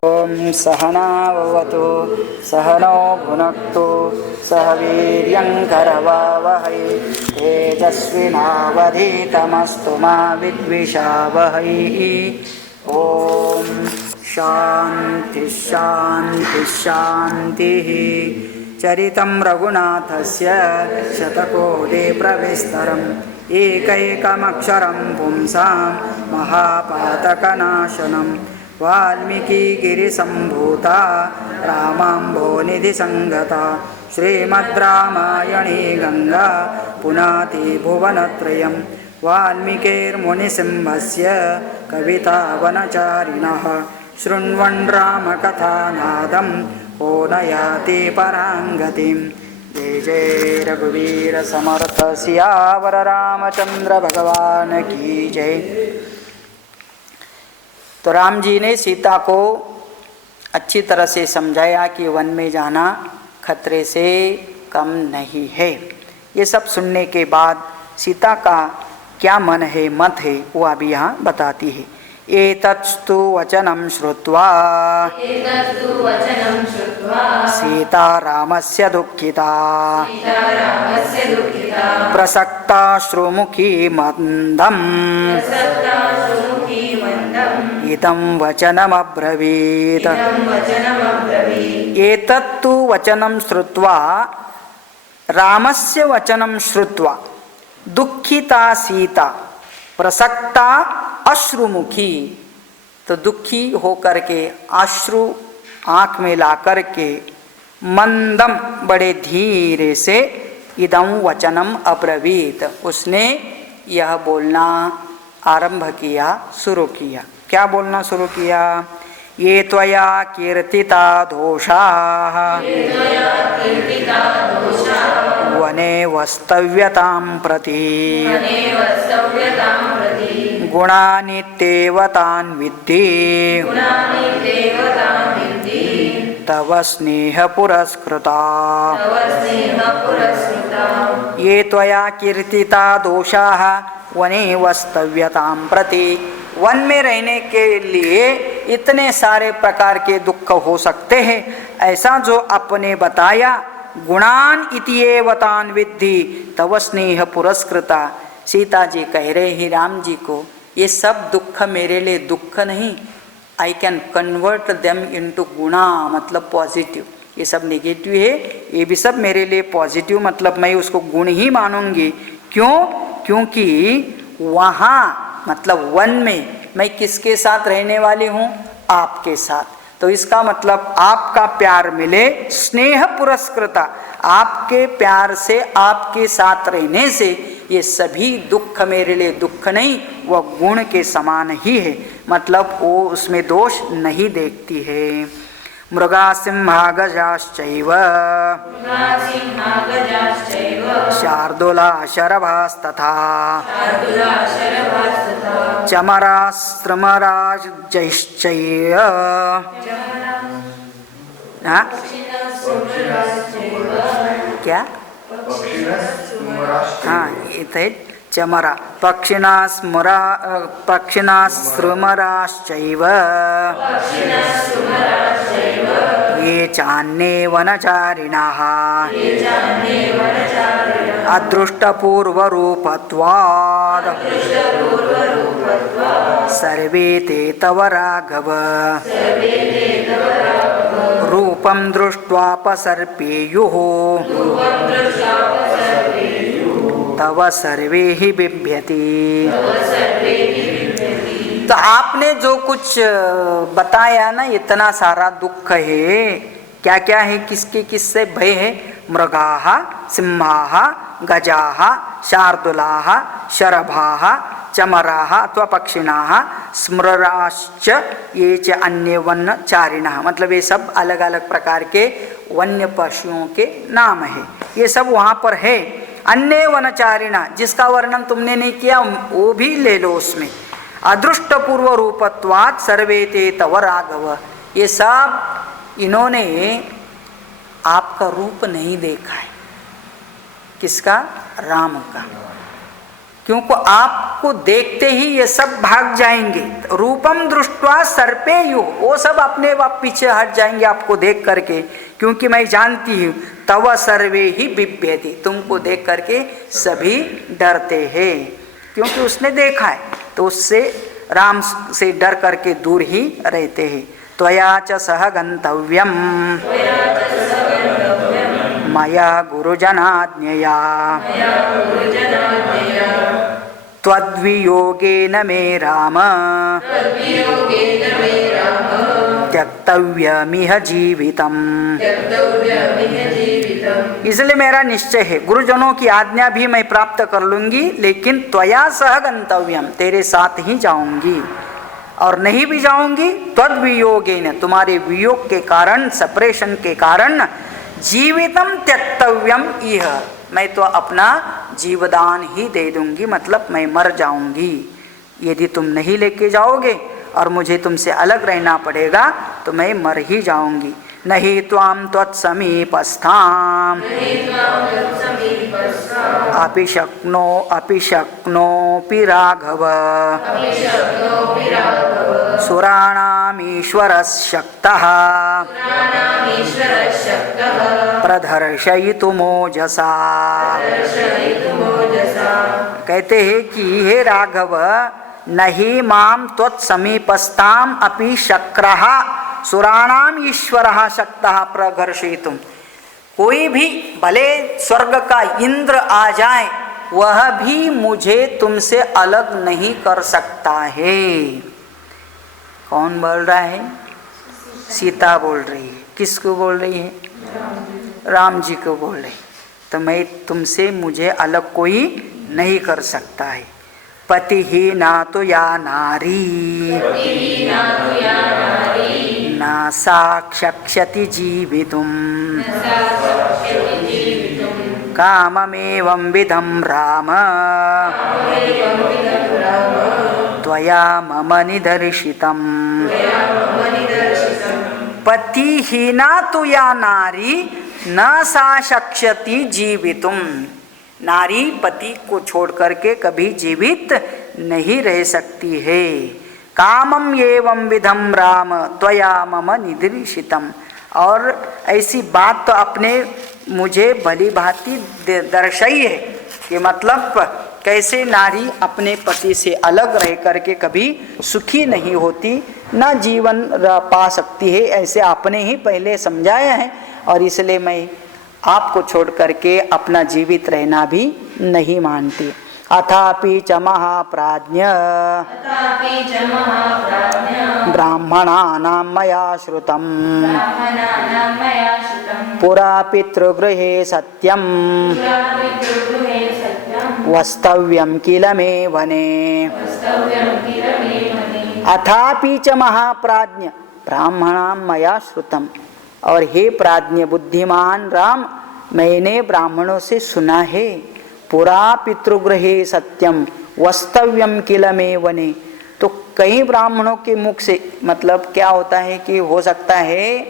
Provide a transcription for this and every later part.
ओम सहनाववतु सहनौ भुनक्तु सह वीर्यङ्करवावहै तेजस्विनावधीतमस्तु मा विद्विषावहै। ओम शांति शांति शांतिः। चरितं रघुनाथस्य शतकोटि प्रविस्तरम् एकैकमक्षरं पुंसां महापातकनाशनम् वाल्मीकिगिरिसम्भूता रामाम्भोनिधिसंगता श्रीमद्रामायणे गंगा पुनाति भुवनत्रयम् वाल्मीकिर्मुनिसिंहस्य कवितावनचारिणः शृण्वन् रामकथानादं को न याति परां गतिं। जय जय रघुवीर समर्थ सियावर रामचंद्र भगवान की जय। तो राम जी ने सीता को अच्छी तरह से समझाया कि वन में जाना खतरे से कम नहीं है। ये सब सुनने के बाद सीता का क्या मन है, मत है, वो अभी यहाँ बताती है। एतत्स्तु वचनं श्रुत्वा सीता रामस्य दुःखिता प्रसक्ताश्रुमुखी मंदम् इदं वचनमब्रवीत्। एतत्तु वचनं श्रुत्वा रामस्य वचनं श्रुत्वा दुःखिता सीता प्रसक्ता अश्रुमुखी, तो दुखी होकर के अश्रु आँख में ला कर के मंदम बड़े धीरे से इदं वचनम अब्रवीत, उसने यह बोलना आरंभ किया, शुरू किया। क्या बोलना शुरू किया? ये त्वया कीर्तिता दोषाः वने वस्तव्यतां प्रति गुणानित्येव तान् विद्धि तव स्नेह पुरस्कृता। ये त्वया कीर्तिता दोषाः वने वस्तव्यतां प्रति, वन में रहने के लिए इतने सारे प्रकार के दुख हो सकते हैं, ऐसा जो आपने बताया। गुणान इत्येव तान् विद्धि तव स्नेह पुरस्कृता। सीता जी कह रहे हैं राम जी को, ये सब दुख मेरे लिए दुख नहीं, I can convert them into गुणा, मतलब पॉजिटिव। ये सब नेगेटिव है, ये भी सब मेरे लिए पॉजिटिव, मतलब मैं उसको गुण ही मानूंगी। क्यों? क्योंकि वहाँ मतलब वन में मैं किसके साथ रहने वाली हूँ? आपके साथ। तो इसका मतलब आपका प्यार मिले, स्नेह पुरस्कृता, आपके प्यार से, आपके साथ रहने से ये सभी दुख मेरे लिए दुख नहीं, वह गुण के समान ही है, मतलब वो उसमें दोष नहीं देखती है। मृगा सिंहा गजाश्चैव शार्दूला शरभास्तथा चमरास्त्रमराजैश्चैव क्या? हाँ, इथे चमरा पक्षिणास्त्रमराश्चैव ये चान्ये वनचारिणः अदृष्टपूर्वरूपत्वात् सर्वे ते तव राघव रूपं दृष्ट्वापसर्पेयुः तव सर्वे ही बिभ्यति। तो आपने जो कुछ बताया ना, इतना सारा दुख है, क्या क्या है, किसके किससे भय है? मृगाः सिंहाः गजाः शार्दूलाः शरभाः चमराः अथवा पक्षिणाः स्मराश्च ये च अन्य वन्यचारिणः, मतलब ये सब अलग अलग प्रकार के वन्य पशुओं के नाम है, ये सब वहाँ पर है। अन्य वनचारिणा, जिसका वर्णन तुमने नहीं किया वो भी ले लो उसमें। अदृष्ट पूर्व रूपत्वात् सर्वे ते तव राघव, ये सब इन्होंने आपका रूप नहीं देखा है। किसका? राम का। क्योंकि आपको देखते ही ये सब भाग जाएंगे। रूपम दृष्ट्वा सर्पेयुः, वो सब अपने आप पीछे हट जाएंगे आपको देख करके, क्योंकि मैं जानती हूँ तव सर्वे ही बिभ्यति, तुमको देख करके सभी डरते हैं, क्योंकि उसने देखा है तो उससे राम से डर करके दूर ही रहते हैं। त्वया च सह गंतव्यम मया गुरुजनाज्ञया त्वद्वियोगेन मे राम त्यक्तव्यमिह जीवितम्। इसलिए मेरा निश्चय है, गुरुजनों की आज्ञा भी मैं प्राप्त कर लूंगी, लेकिन त्वया सह गंतव्यम, तेरे साथ ही जाऊंगी। और नहीं भी जाऊंगी त्वद्वियोगेन, तुम्हारे वियोग के कारण, सेपरेशन के कारण, जीवितम त्यक्तव्यम इह, मैं तो अपना जीवदान ही दे दूंगी, मतलब मैं मर जाऊंगी यदि तुम नहीं लेके जाओगे और मुझे तुमसे अलग रहना पड़ेगा तो मैं मर ही जाऊंगी। नहीं त्वाम त्वत्समीपस्थाम अपि शक्नोऽपि राघव सुराणामीश्वरः शक्तः प्रदर्शयितुमोजसा। कहते हैं कि हे राघव, नहीं माम त्वत्समीपस्थाम अपि शक्रः सुराणाम ईश्वरः शक्तः प्रघर्षयितुम, कोई भी भले स्वर्ग का इंद्र आ जाए वह भी मुझे तुमसे अलग नहीं कर सकता है। कौन बोल रहा है? सीता बोल रही है। किसको बोल रही है? राम जी को बोल रही। तो मैं तुमसे, मुझे अलग कोई नहीं कर सकता है। पति ही ना तो या नारी न साक्षति जीवितुम काममेवं विधं राम त्वया मम निदर्शितम्। पतिहीना तो या नारी न सा शक्ष्यति जीवितुम, नारी पति को छोड़ करके कभी जीवित नहीं रह सकती है। कामम एवं विधम राम त्वया मम निदर्शितम, और ऐसी बात तो अपने मुझे भली भांति दर्शाई है कि मतलब कैसे नारी अपने पति से अलग रह करके कभी सुखी नहीं होती, ना जीवन पा सकती है, ऐसे आपने ही पहले समझाया है। और इसलिए मैं आपको छोड़ करके अपना जीवित रहना भी नहीं मानती। अथापि च महाप्राज्ञ ब्राह्मणानां मया श्रुतं पुरा पितृगृहे सत्यं वस्तव्यं किल मे वने। अथापि च महाप्राज्ञ ब्राह्मणां मया श्रुतं, और हे प्राज्ञ बुद्धिमान राम, मैंने ब्राह्मणों से सुना है, पुरा पितृगृहे सत्यम वस्तव्यम किल मे वने। तो कई ब्राह्मणों के मुख से, मतलब क्या होता है कि हो सकता है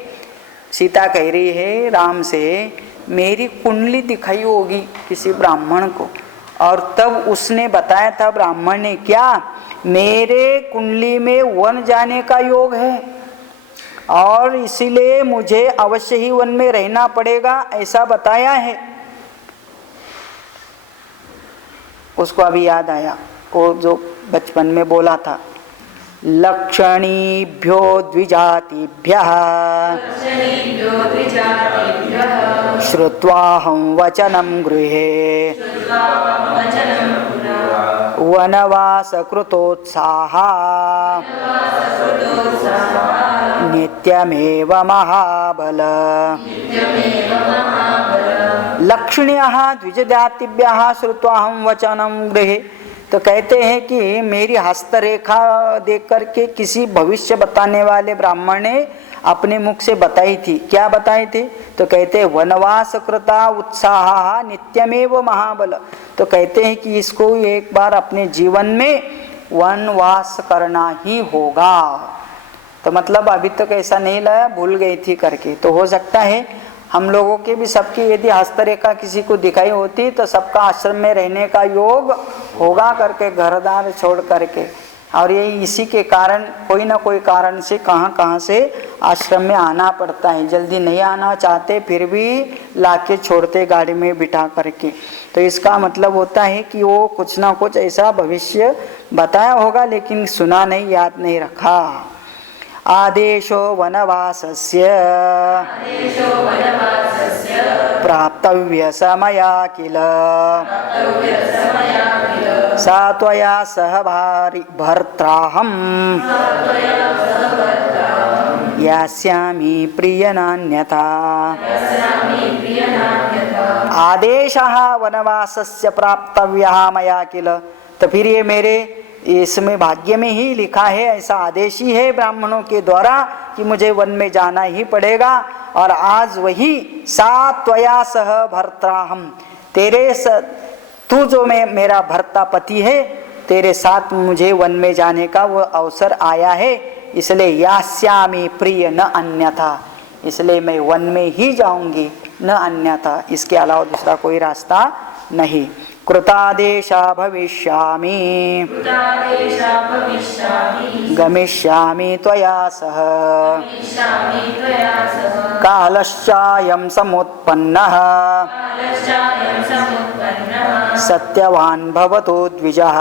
सीता कह रही है राम से, मेरी कुंडली दिखाई होगी किसी ब्राह्मण को, और तब उसने बताया था ब्राह्मण ने, क्या मेरे कुंडली में वन जाने का योग है और इसीलिए मुझे अवश्य ही वन में रहना पड़ेगा, ऐसा बताया है। उसको अभी याद आया वो जो बचपन में बोला था, लक्षणीभ्यो द्विजातिभ्यः श्रुत्वाहं वचनं गृहे वनवासकृतोत्साहा नित्यमेव महाबल। लक्षणीयः द्विजातिभ्यः श्रुत्वाहं वचनं गृहे, तो कहते हैं कि मेरी हस्तरेखा देख करके किसी भविष्य बताने वाले ब्राह्मण ने अपने मुख से बताई थी। क्या बताए थे? तो कहते हैं वनवास कृता उत्साह नित्यमेव महाबल। तो कहते हैं कि इसको एक बार अपने जीवन में वनवास करना ही होगा। तो मतलब अभी तक ऐसा नहीं लाया, भूल गई थी करके, तो हो सकता है हम लोगों के भी सबकी यदि हस्तरेखा किसी को दिखाई होती तो सबका आश्रम में रहने का योग होगा करके, घरदार छोड़ करके। और ये इसी के कारण कोई ना कोई कारण से कहाँ से आश्रम में आना पड़ता है। जल्दी नहीं आना चाहते फिर भी लाके छोड़ते गाड़ी में बिठा करके। तो इसका मतलब होता है कि वो कुछ ना कुछ ऐसा भविष्य बताया होगा लेकिन सुना नहीं, याद नहीं रखा। आदेशो वनवासस्य प्राप्तव्य समया किल सा त्वया सह भर्त्राहम् यास्यामि प्रियनान्यथा। आदेशः वनवासस्य प्राप्तव्यः मया किल। तो फिर ये मेरे इसमें भाग्य में ही लिखा है, ऐसा आदेश ही है ब्राह्मणों के द्वारा कि मुझे वन में जाना ही पड़ेगा। और आज वही सा त्वया सह भर्त्राहम्, तू जो मेरा भर्ता पति है, तेरे साथ मुझे वन में जाने का वो अवसर आया है, इसलिए यास्यामि प्रिय न अन्यथा, इसलिए मैं वन में ही जाऊंगी, न अन्यथा, इसके अलावा दूसरा कोई रास्ता नहीं। कृतादेशा भविष्यामि गमिष्यामि त्वया सह कालश्चायं समुत्पन्नः सत्यवान् भवतु द्विजः।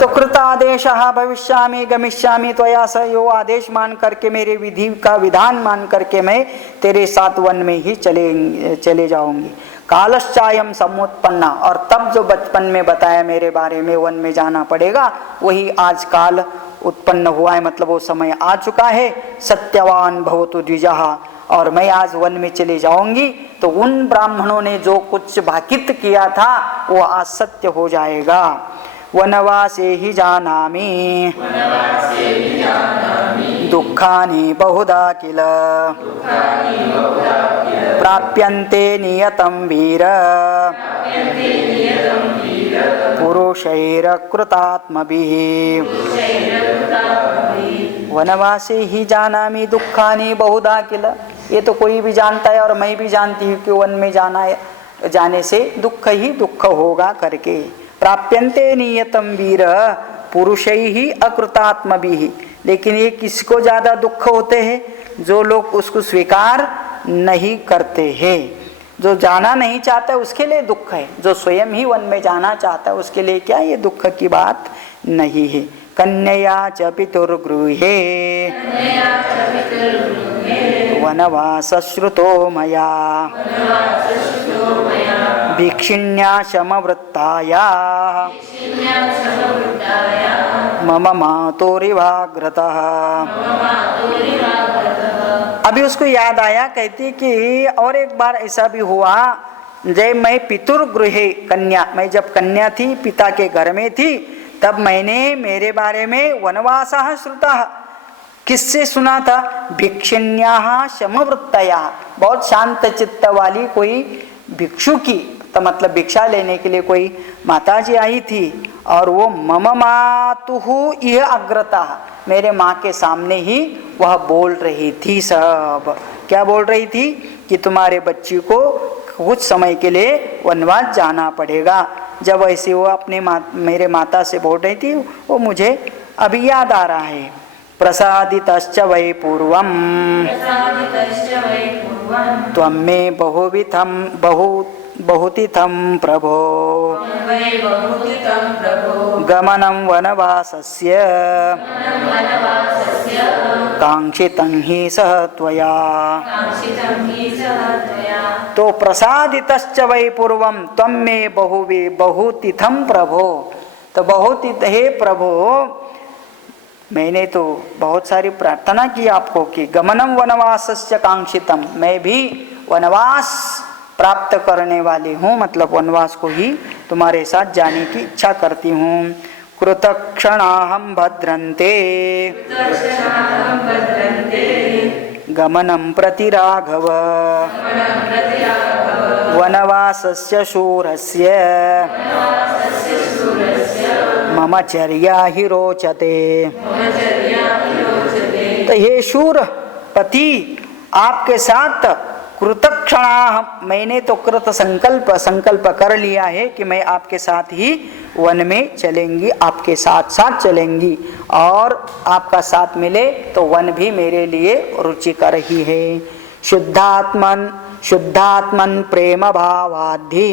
तो कृतादेशः भविष्यामि गमिष्यामि त्वया सह, यो आदेश मान करके, मेरे विधि का विधान मान करके मैं तेरे साथ वन में ही चले जाऊंगी। कालश्चायम समुत्पन्ना, और तब जो बचपन में बताया मेरे बारे में वन में जाना पड़ेगा, वही आज काल उत्पन्न हुआ है, मतलब वो समय आ चुका है। सत्यवान भवतु द्विजः, और मैं आज वन में चले जाऊंगी तो उन ब्राह्मणों ने जो कुछ भाकित किया था वो आज सत्य हो जाएगा। वनवासे ही जानामि दुःखानि बहुधा किल प्राप्यन्ते नियतं वीर पुरुषैरकृतात्मभिः। वनवासे ही जानामि दुःखानि बहुधा किल, ये तो कोई भी जानता है और मैं भी जानती हूँ कि वन में जाने से दुख ही दुख होगा करके। प्राप्यन्ते नियतं वीर पुरुषैहि अकृतात्मभिः, लेकिन ये किसको ज्यादा दुख होते हैं? जो लोग उसको स्वीकार नहीं करते हैं। जो जाना नहीं चाहता उसके लिए दुख है, जो स्वयं ही वन में जाना चाहता है उसके लिए क्या ये दुख की बात नहीं है। कन्यया च पितुर्गृहे वनवासश्रुतो मया भिक्षिण्या समवृत्ताया मम मातुरिवाग्रतः। अभी उसको याद आया, कहती कि और एक बार ऐसा भी हुआ, जब मैं पितुर्गृहे कन्या, मैं जब कन्या थी पिता के घर में थी, तब मैंने मेरे बारे में वनवासः श्रुतः, किससे सुना था? भिक्षिण्याः समवृत्तया, बहुत शांत चित्त वाली कोई भिक्षु की, तो मतलब भिक्षा लेने के लिए कोई माताजी आई थी, और वो मम मातुः यह अग्रता, मेरे माँ के सामने ही वह बोल रही थी। सब क्या बोल रही थी? कि तुम्हारे बच्ची को कुछ समय के लिए वनवास जाना पड़ेगा। जब ऐसे वो अपने मेरे माता से बोल रही थी, वो मुझे अभी याद आ रहा है। प्रसादितश्च वै पूर्वं त्वं मे बहुतिथं प्रभो गमनं वनवासस्य कांक्षितं हि सह त्वया। तो प्रसादितश्च वै पूर्वं त्वं मे बहुतिथं प्रभो, तो बहुतिथ हे प्रभो, मैंने तो बहुत सारी प्रार्थना की आपको कि गमनम वनवासस्य कांक्षितम, मैं भी वनवास प्राप्त करने वाली हूँ, मतलब वनवास को ही तुम्हारे साथ जाने की इच्छा करती हूँ। कृतक्षणाहं भद्रन्ते गमनं प्रति राघव वनवासस्य शूरस्य मम चर्या ही रोचते। तो हे शूर पति, आपके साथ कृतक्षणा, मैंने तो कृत संकल्प कर लिया है कि मैं आपके साथ ही वन में चलेंगी, आपके साथ साथ चलेंगी, और आपका साथ मिले तो वन भी मेरे लिए रुचिकर ही है। शुद्धात्मन प्रेम भावाद्धि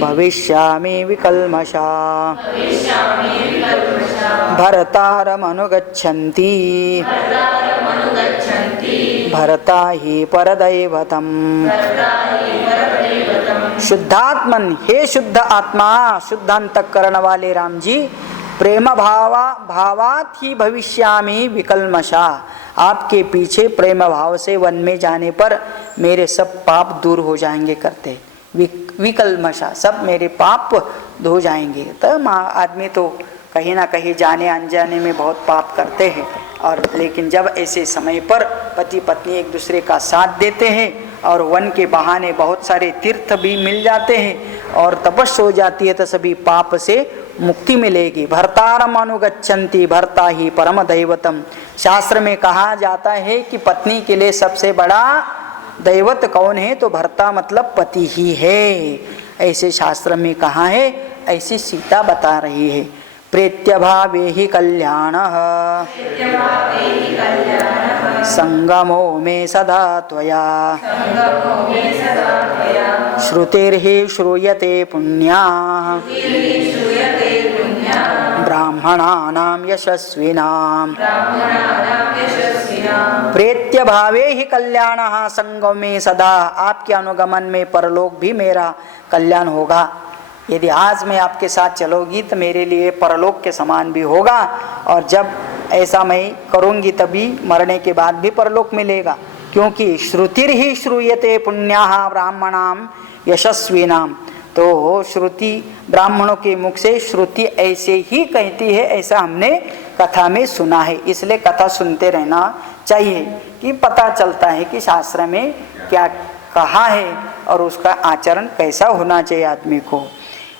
भविष्यामि विकल्मषा भर्तारमनुगच्छन्ति भर्ता ही परदैवतम्। शुद्धात्मन, हे शुद्ध आत्मा, शुद्ध अंतःकरण वाले राम जी, प्रेम भावात ही भविष्यामि विकल्मषा, आपके पीछे प्रेम भाव से वन में जाने पर मेरे सब पाप दूर हो जाएंगे करते। विकल्मषा, सब मेरे पाप धो जाएंगे। तो आदमी तो कहीं ना कहीं जाने अनजाने में बहुत पाप करते हैं, और लेकिन जब ऐसे समय पर पति पत्नी एक दूसरे का साथ देते हैं और वन के बहाने बहुत सारे तीर्थ भी मिल जाते हैं और तपस्या हो जाती है, तो सभी पाप से मुक्ति मिलेगी। भर्तारम अनुगच्छन्ति भर्ता ही परम दैवतम। शास्त्र में कहा जाता है कि पत्नी के लिए सबसे बड़ा दैवत कौन है, तो भर्ता मतलब पति ही है, ऐसे शास्त्र में कहा है। ऐसी सीता बता रही है। प्रेत्यभावे ही कल्याणः संगमो में सदा त्वया श्रुतिर्हि श्रूयते पुण्या ब्राह्मणानां यशस्विनां। प्रेत्यभावे ही कल्याणः संगम में सदा, आपके अनुगमन में परलोक भी मेरा कल्याण होगा। यदि आज मैं आपके साथ चलोगी तो मेरे लिए परलोक के समान भी होगा, और जब ऐसा मैं करूंगी तभी मरने के बाद भी परलोक मिलेगा, क्योंकि श्रुतिर ही श्रूयते पुण्याः ब्राह्मणाम यशस्विनाम। तो श्रुति, ब्राह्मणों के मुख से श्रुति ऐसे ही कहती है, ऐसा हमने कथा में सुना है। इसलिए कथा सुनते रहना चाहिए कि पता चलता है कि शास्त्र में क्या कहा है और उसका आचरण कैसा होना चाहिए आदमी को।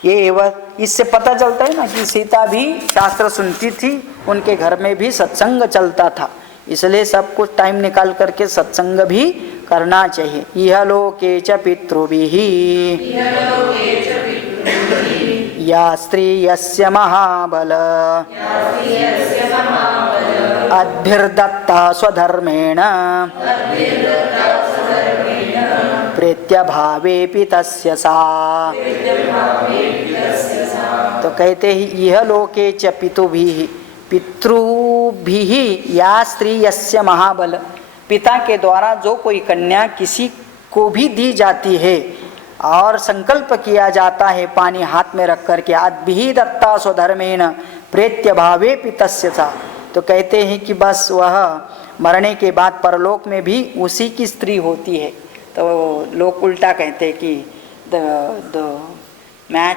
ये इससे पता चलता है ना कि सीता भी शास्त्र सुनती थी, उनके घर में भी सत्संग चलता था। इसलिए सब कुछ टाइम निकाल करके सत्संग भी करना चाहिए। इह लोके च पितृभिः या स्त्री यस्य महाबल अद्भिर्दत्ता स्वधर्मेण प्रेत्यभावेपि तस्य सा। तो कहते ही यह लोके च पितृभिः या स्त्री यस्य महाबल, पिता के द्वारा जो कोई कन्या किसी को भी दी जाती है और संकल्प किया जाता है पानी हाथ में रख करके, अद्भिः दत्ता स्वधर्मेण प्रेत्यभावेपि तस्य सा। तो कहते हैं कि बस वह मरने के बाद परलोक में भी उसी की स्त्री होती है। तो लोग उल्टा कहते हैं कि the match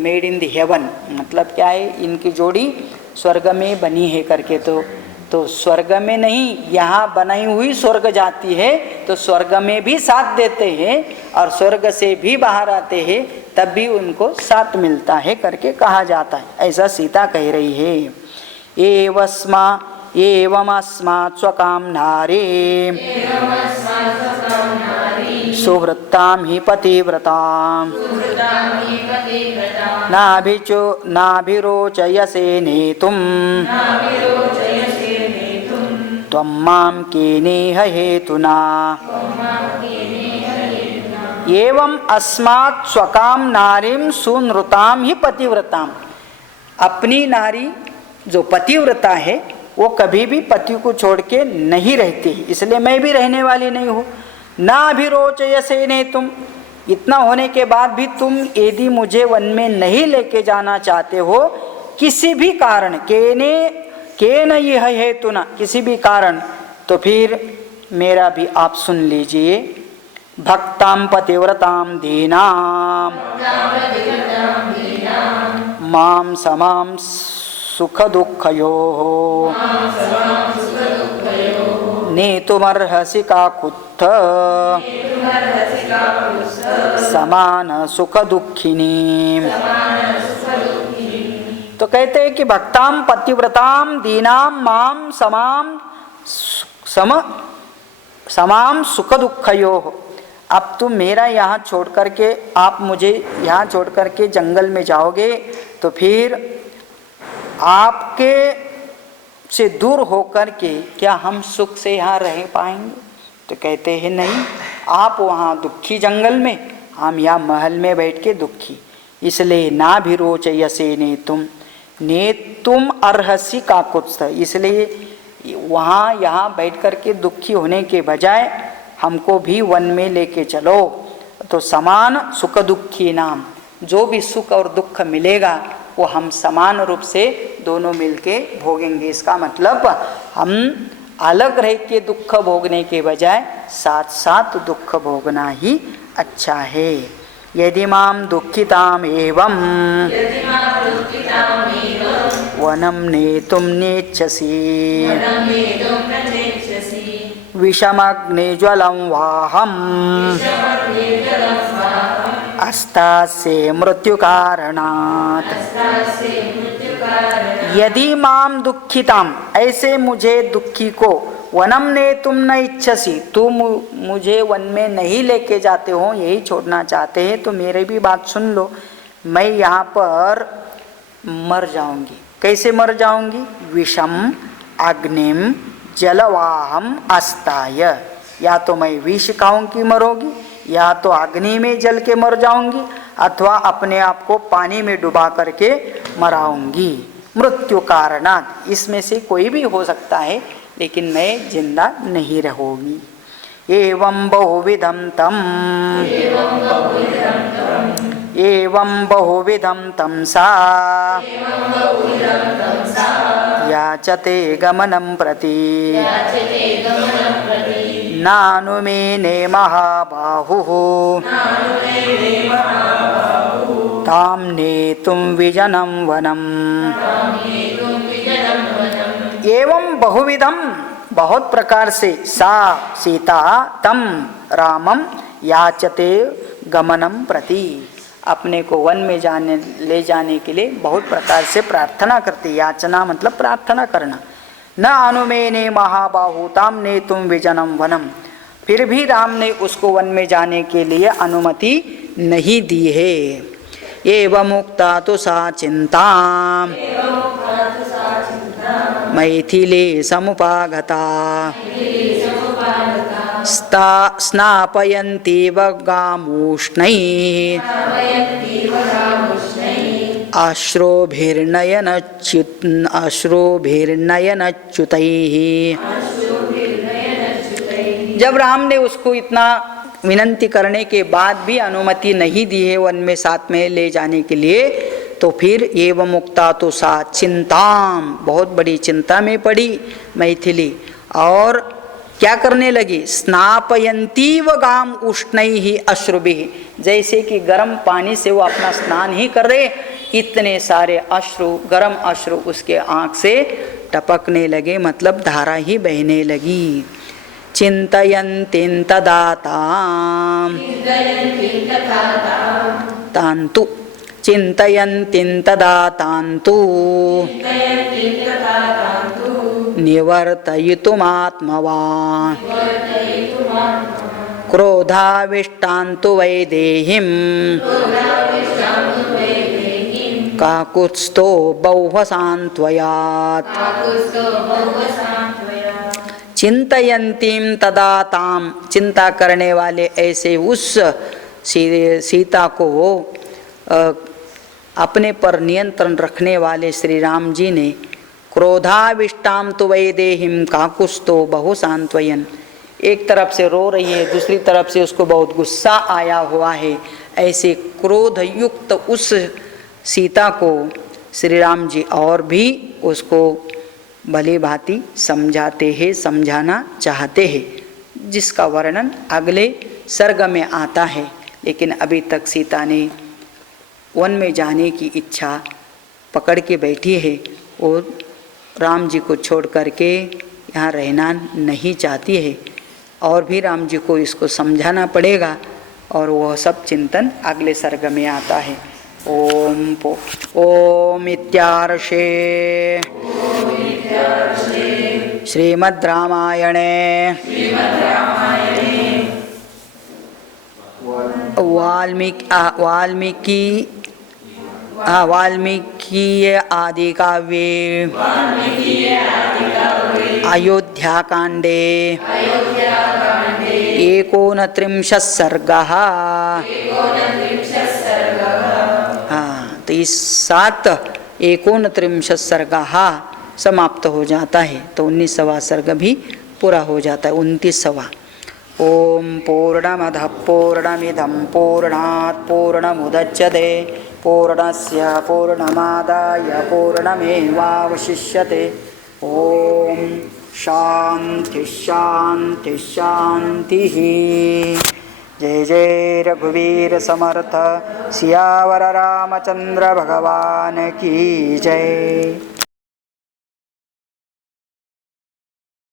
made in the haven, मतलब क्या है, इनकी जोड़ी स्वर्ग में बनी है करके। तो स्वर्ग में नहीं, यहाँ बनाई हुई स्वर्ग जाती है, तो स्वर्ग में भी साथ देते हैं और स्वर्ग से भी बाहर आते हैं तब भी उनको साथ मिलता है करके कहा जाता है। ऐसा सीता कह रही है। एवमस्मात् स्वकामनारे सुवृत्तां हि पतिव्रतां नाभिरोचयसे नेतुं त्वं मां केनेह हेतुना। एवं अस्मात् स्वकाम नारीं सुनृतां ही पतिव्रतां, अपनी नारी जो पतिव्रता है वो कभी भी पति को छोड़ के नहीं रहती, इसलिए मैं भी रहने वाली नहीं हूँ। ना भी रोचयसे ने तुम, इतना होने के बाद भी तुम यदि मुझे वन में नहीं लेके जाना चाहते हो किसी भी कारण, केन यह हेतु ना, किसी भी कारण, तो फिर मेरा भी आप सुन लीजिए। भक्तां पतिव्रतां दीनां मां समां सुख दुःखयोः नेतुमर्हसि काकुत्थ समान सुख दुःखिनी। तो कहते हैं कि भक्तां पतिव्रतां दीनां मां समां समाम सुख दुखयोः। अब तुम मेरा यहाँ छोड़ करके, आप मुझे यहाँ छोड़ करके जंगल में जाओगे तो फिर आपके से दूर होकर के क्या हम सुख से यहाँ रह पाएंगे? तो कहते हैं नहीं, आप वहाँ दुखी जंगल में, हम यहाँ महल में बैठ के दुखी। इसलिए ना भी रोचयसे ने तुम अर्हसी काकुत्स्थ। इसलिए वहाँ यहाँ बैठ कर के दुखी होने के बजाय हमको भी वन में लेके चलो। तो समान सुख दुखी नाम, जो भी सुख और दुख मिलेगा वो हम समान रूप से दोनों मिलके भोगेंगे। इसका मतलब हम अलग रह के दुख भोगने के बजाय साथ साथ दुख भोगना ही अच्छा है। यदि माम दुखिताम एवं वनम नेतुम नेच्छसि विषमग्निज्वलं वाहम् अस्तास्य मृत्युकारणात्। यदि माम दुखिताम, ऐसे मुझे दुखी को, वनम ने तुम न इच्छसी, तुम मुझे वन में नहीं लेके जाते हो, यही छोड़ना चाहते हैं, तो मेरी भी बात सुन लो। मैं यहाँ पर मर जाऊंगी। कैसे मर जाऊंगी? विषम अग्निम जलवाहम अस्ताय, या तो मैं विष खाऊं की मरोगी, या तो अग्नि में जल के मर जाऊंगी, अथवा अपने आप को पानी में डुबा करके मराऊंगी। मृत्यु कारणात्, इसमें से कोई भी हो सकता है, लेकिन मैं जिंदा नहीं रहूंगी। एवं बहुविधम तम सा याचते गमनं प्रति नानुमेने महाबाहुः ताम नेतुं विजनं वनम्। एवं बहुविधम, बहुत प्रकार से, सा सीता तम रामम याचते गमनम प्रति, अपने को वन में ले जाने के लिए बहुत प्रकार से प्रार्थना करती। याचना मतलब प्रार्थना करना। न अनुमेने महाबाहुताम ने तुम विजनम वनम, फिर भी राम ने उसको वन में जाने के लिए अनुमति नहीं दी है। एवं मुक्ता तो सा चिंता मैथिले समुपागता स्नापयन्तीव गामूष्णैः अश्रुभिर्नयनच्युतैः। जब राम ने उसको इतना विनंती करने के बाद भी अनुमति नहीं दी है वन में साथ में ले जाने के लिए, तो फिर एवं मुक्ता तो सा चिंताम, बहुत बड़ी चिंता में पड़ी मैथिली, और क्या करने लगी? स्नापयंतीव गाम उष्णैः अश्रुभिः, जैसे कि गर्म पानी से वो अपना स्नान ही कर रहे, इतने सारे अश्रु, गर्म अश्रु उसके आँख से टपकने लगे, मतलब धारा ही बहने लगी। चिंतयन्तीं तदा तान्तु, चिंतयन्तीं तदा तान्तु निवर्तयितुमात्मवान् क्रोधाविष्टान्तु वैदेहीं काकुत्स्थो बौहसान्त्वयात्। चिंतयन्तीं तदा ताम, चिंता करने वाले ऐसे उस सीता को अपने पर नियंत्रण रखने वाले श्री राम जी ने क्रोधाविष्टाम तो वैदेहीं काकुत्स्थो बहु सांत्वयन, एक तरफ से रो रही है, दूसरी तरफ से उसको बहुत गुस्सा आया हुआ है, ऐसे क्रोध युक्त उस सीता को श्री राम जी और भी उसको भली भांति समझाते हैं, समझाना चाहते हैं, जिसका वर्णन अगले सर्ग में आता है। लेकिन अभी तक सीता ने वन में जाने की इच्छा पकड़ के बैठी है और राम जी को छोड़ करके यहाँ रहना नहीं चाहती है, और भी राम जी को इसको समझाना पड़ेगा, और वह सब चिंतन अगले सर्ग में आता है। ओम इत्यार्षे श्रीमद्रामायणे वाल्मीकीय आदि काव्ये अयोध्याकांडे 29 सर्गः। तो इस 29 सर्गः समाप्त हो जाता है, तो 19वां सर्ग भी पूरा हो जाता है। 29वां। ओम पूर्णमदः पूर्णमिदं पूर्णात् पूर्णमुदच्यते पूर्णस्य पूर्णमादाय पूर्णमेवावशिष्यते। ओम शांति शांति शांति। जय जय रघुवीर समर्थ सियावर रामचंद्र भगवान की जय।